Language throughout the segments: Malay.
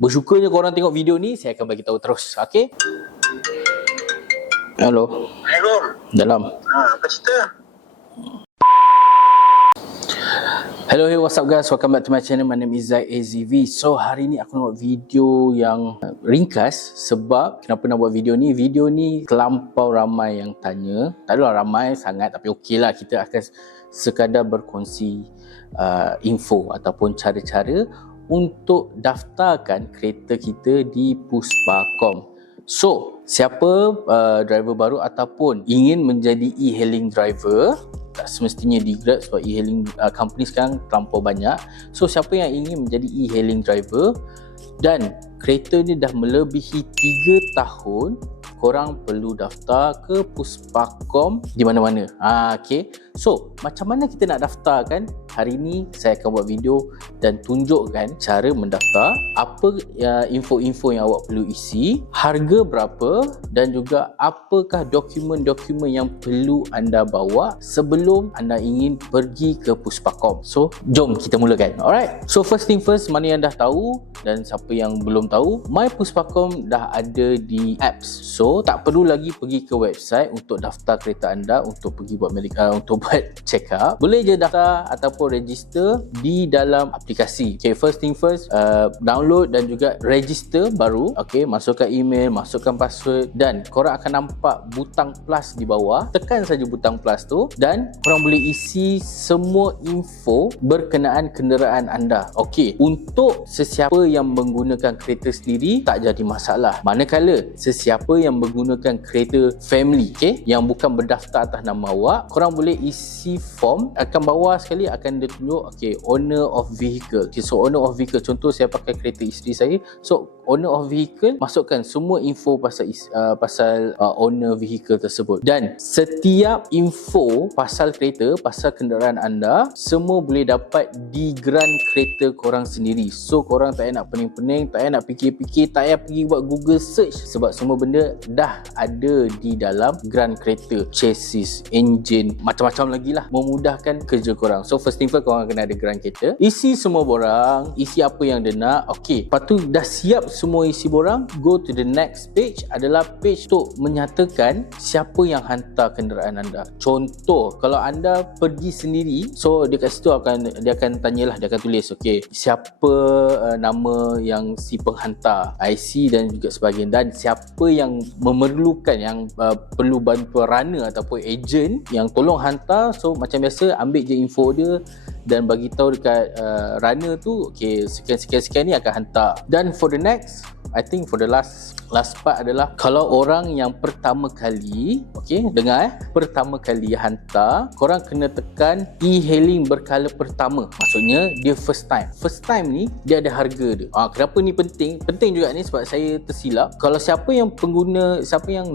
Bersyukurnya korang tengok video ni, saya akan bagi tahu terus. Okay? Hello. Hello. Dalam. Apa cerita? Hello, hey, what's up guys? Welcome back to my channel. My name is Zaid AZV. So, hari ni aku nak buat video yang ringkas. Sebab, kenapa nak buat video ni? Video ni terlampau ramai yang tanya. Tak adalah ramai sangat, tapi okey lah. Kita akan sekadar berkongsi info ataupun cara-cara untuk daftarkan kereta kita di Puspakom. So, siapa driver baru ataupun ingin menjadi e-hailing driver, tak semestinya di Grab sebab e-hailing company sekarang terlampau banyak. So siapa yang ingin menjadi e-hailing driver dan kereta ni dah melebihi 3 tahun, korang perlu daftar ke Puspakom di mana-mana. Okay. So macam mana kita nak daftarkan? Hari ni saya akan buat video dan tunjukkan cara mendaftar, apa info-info yang awak perlu isi, harga berapa dan juga apakah dokumen-dokumen yang perlu anda bawa sebelum anda ingin pergi ke Puspakom. So jom kita mulakan. Alright. So first thing first, mana yang dah tahu dan siapa yang belum tahu, My Puspakom dah ada di apps. So tak perlu lagi pergi ke website untuk daftar kereta anda untuk pergi buat untuk buat check up. Boleh je daftar ataupun register di dalam aplikasi. Okay, first thing first, download dan juga register baru. Okay, masukkan email, masukkan password dan korang akan nampak butang plus di bawah. Tekan saja butang plus tu dan korang boleh isi semua info berkenaan kenderaan anda. Okay, untuk sesiapa yang menggunakan kereta sendiri tak jadi masalah. Manakala sesiapa yang menggunakan kereta family, okay, yang bukan berdaftar atas nama awak, korang boleh isi form. Akan bawah sekali akan dia tunjuk, okay, owner of vehicle. Okay, so owner of vehicle, contoh saya pakai kereta isteri saya, so owner of vehicle, masukkan semua info pasal owner vehicle tersebut. Dan setiap info pasal kereta, pasal kenderaan anda, semua boleh dapat di geran kereta korang sendiri. So korang tak payah nak pening-pening, tak payah nak fikir-fikir, tak payah pergi buat Google search sebab semua benda dah ada di dalam geran kereta, chassis, engine, macam-macam lagi lah, memudahkan kerja korang. So first thing first, korang kena ada geran kereta, isi semua borang, isi apa yang dia nak. Okay, lepas tu dah siap semua isi borang, go to the next page, adalah page untuk menyatakan siapa yang hantar kenderaan anda. Contoh, kalau anda pergi sendiri, so dia kat situ dia akan tanyalah, dia akan tulis, okay, siapa nama yang si penghantar, IC dan juga sebagainya, dan siapa yang memerlukan, yang perlu bantuan runner ataupun agent yang tolong hantar. So macam biasa, ambil je info dia dan bagi tahu dekat runner tu, okay, sekian-sekian ni akan hantar. Dan for the next, I think for the last part adalah kalau orang yang pertama kali, okay, dengar pertama kali hantar, korang kena tekan e-hailing berkala pertama. Maksudnya dia first time. First time ni dia ada harga dia. Kenapa ni penting? Penting juga ni sebab saya tersilap. Kalau siapa yang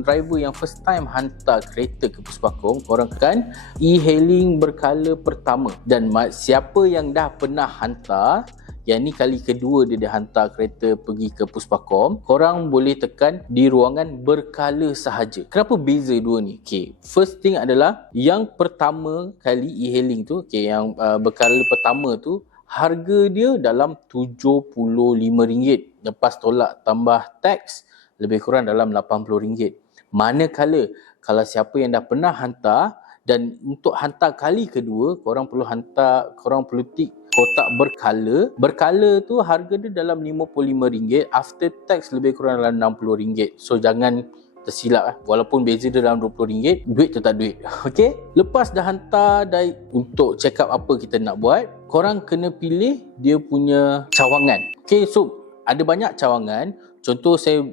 driver yang first time hantar kereta ke Puspakom, korang tekan e-hailing berkala pertama. Dan siapa yang dah pernah hantar, yang ni kali kedua dia hantar kereta pergi ke Puspakom, korang boleh tekan di ruangan berkala sahaja. Kenapa beza dua ni? Okay, first thing adalah yang pertama kali e-hailing tu, okay, yang berkala pertama tu, harga dia dalam RM75. Lepas tolak tambah tax, lebih kurang dalam RM80. Manakala kalau siapa yang dah pernah hantar dan untuk hantar kali kedua, korang perlu tik kotak berkala. Berkala tu harga dia dalam RM55, after tax lebih kurang dalam RM60. So jangan tersilap walaupun beza dia dalam RM20, duit tetap duit. Okay, lepas dah hantar untuk check up apa kita nak buat, korang kena pilih dia punya cawangan. Okay, so ada banyak cawangan. Contoh saya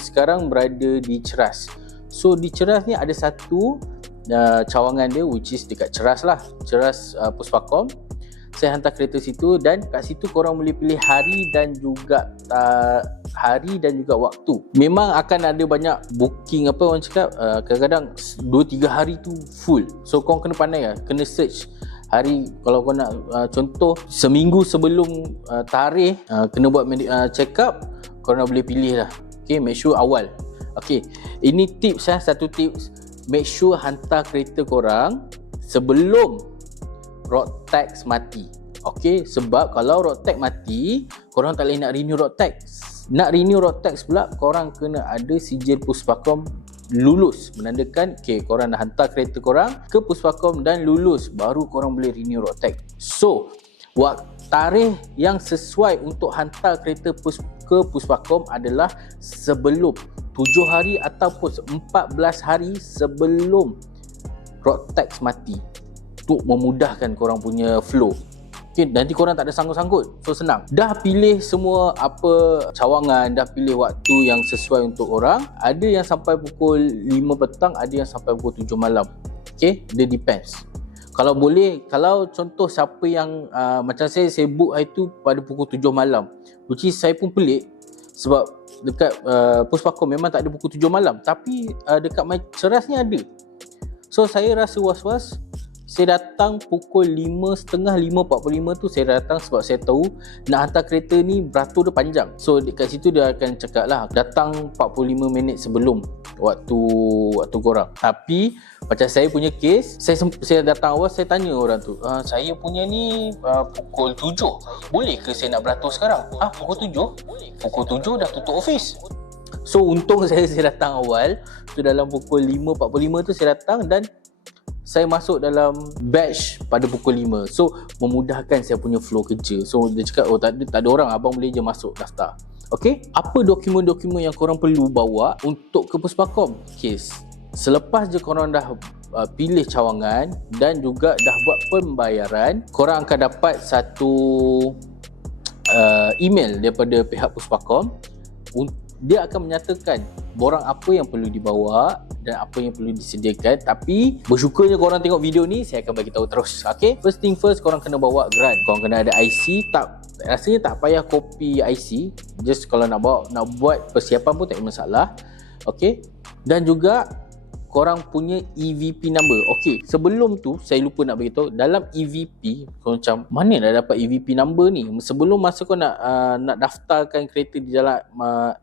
sekarang berada di Ceras. So di Ceras ni ada satu cawangan dia, which is dekat Ceras lah, Ceras Puspakom. Saya hantar kereta situ dan kat situ korang boleh pilih hari dan juga waktu. Memang akan ada banyak booking, apa orang cakap, kadang-kadang 2-3 hari tu full. So korang kena pandai lah, kena search hari. Kalau kau nak contoh seminggu sebelum tarikh kena buat check up, korang boleh pilih lah. Okay, make sure awal. Okay, ini tips satu tips, make sure hantar kereta korang sebelum road tax mati. Okey, sebab kalau road tax mati, korang tak boleh nak renew road tax. Nak renew road tax pula, korang kena ada sijil Puspakom lulus, menandakan korang dah hantar kereta korang ke Puspakom dan lulus, baru korang boleh renew road tax. So tarikh yang sesuai untuk hantar kereta ke Puspakom adalah sebelum 7 hari ataupun 14 hari sebelum road tax mati, untuk memudahkan korang punya flow. Nanti korang tak ada sangkut-sangkut, so senang. Dah pilih semua apa cawangan, dah pilih waktu yang sesuai untuk orang. Ada yang sampai pukul 5 petang, ada yang sampai pukul 7 malam. Dia depends. Kalau boleh, kalau contoh siapa yang macam saya book hari tu pada pukul 7 malam, which is saya pun pelik sebab dekat Puspakom memang tak ada pukul 7 malam, tapi dekat My Ceras ni ada. So saya rasa was-was. Saya datang pukul 5.30, 5.45 tu saya datang sebab saya tahu nak hantar kereta ni beratur dia panjang. So dekat situ dia akan cakap lah, datang 45 minit sebelum waktu korang. Tapi macam saya punya case, saya datang awal, saya tanya orang tu, saya punya ni pukul 7, boleh ke saya nak beratur sekarang? Pukul 7? Pukul 7 dah tutup office. So untung saya datang awal. So dalam pukul 5.45 tu saya datang dan saya masuk dalam batch pada pukul 5. So memudahkan saya punya flow kerja. So dia cakap, tak ada orang, abang boleh je masuk daftar. Apa dokumen-dokumen yang korang perlu bawa untuk ke Puspakom? Selepas je korang dah pilih cawangan dan juga dah buat pembayaran, korang akan dapat satu email daripada pihak Puspakom. Dia akan menyatakan borang apa yang perlu dibawa dan apa yang perlu disediakan. Tapi bersyukurnya korang tengok video ni, saya akan bagi tahu terus. First thing first, korang kena bawa grant. Korang kena ada IC. Rasanya tak payah kopi IC, just kalau nak buat persiapan pun tak ada masalah. Dan juga korang punya EVP number. Sebelum tu saya lupa nak beritahu, dalam EVP korang macam mana dah dapat EVP number ni? Sebelum masa kau nak daftarkan kereta di dalam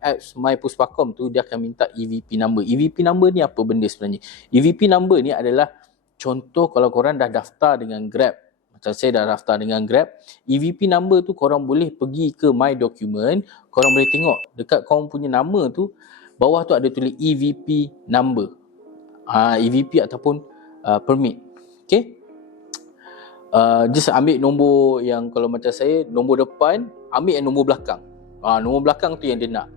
apps My Puspakom tu, dia akan minta EVP number. EVP number ni apa benda sebenarnya? EVP number ni adalah contoh kalau korang dah daftar dengan Grab. Macam saya dah daftar dengan Grab, EVP number tu korang boleh pergi ke My Document, korang boleh tengok dekat korang punya nama tu, bawah tu ada tulis EVP number. EVP ataupun permit. Just ambil nombor yang, kalau macam saya, nombor depan, ambil yang nombor belakang. Nombor belakang tu yang dia nak.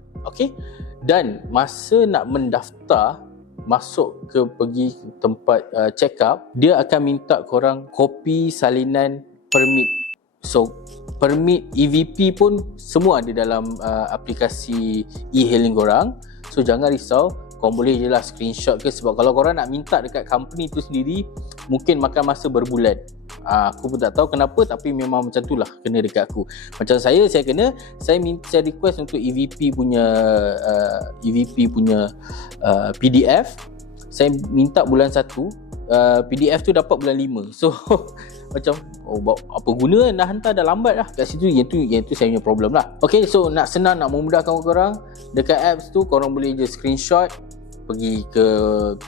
Dan masa nak mendaftar, masuk ke pergi tempat check up, dia akan minta korang kopi salinan permit. So permit EVP pun semua ada dalam aplikasi e-hailing korang. So jangan risau, korang boleh je lah screenshot ke, sebab kalau korang nak minta dekat company tu sendiri, mungkin makan masa berbulan. Aku pun tak tahu kenapa, tapi memang macam tu lah kena dekat aku. Macam saya saya request untuk EVP punya PDF. Saya minta bulan 1, PDF tu dapat bulan 5. So macam apa guna, nak hantar dah lambat lah kat situ. Yang tu saya punya problem lah. So nak senang, nak memudahkan korang, dekat apps tu korang boleh je screenshot, pergi ke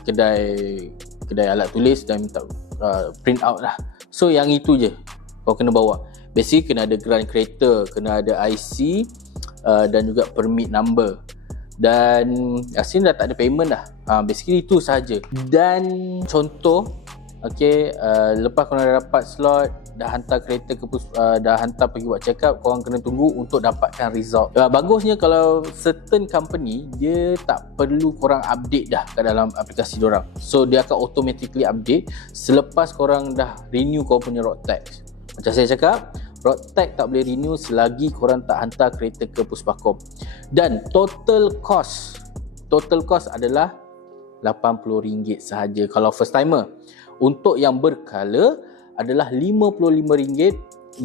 kedai alat tulis dan minta print out lah. So yang itu je kau kena bawa. Basically kena ada grant kereta, kena ada IC dan juga permit number. Dan rasanya dah tak ada payment dah. Basically itu sahaja. Dan contoh, lepas korang dah dapat slot, dah hantar kereta ke dah hantar pergi buat check up, korang kena tunggu untuk dapatkan result. Bagusnya kalau certain company, dia tak perlu korang update dah kat dalam aplikasi diorang. So dia akan automatically update selepas korang dah renew korang punya road tax. Macam saya cakap, road tax tak boleh renew selagi korang tak hantar kereta ke Puspakom. Dan total cost adalah RM80 sahaja kalau first timer. Untuk yang berkala adalah RM55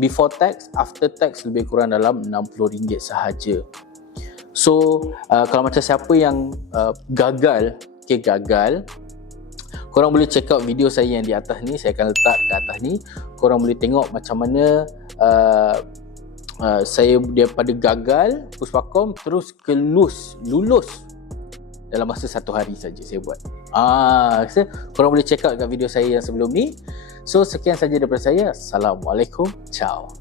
before tax, after tax lebih kurang dalam RM60 sahaja. So kalau macam siapa yang gagal, korang boleh check out video saya yang di atas ni, saya akan letak ke atas ni. Korang boleh tengok macam mana saya daripada gagal Puspakom terus ke lulus dalam masa 1 hari saja saya buat. Korang boleh check out kat video saya yang sebelum ni. So sekian saja daripada saya. Assalamualaikum. Ciao.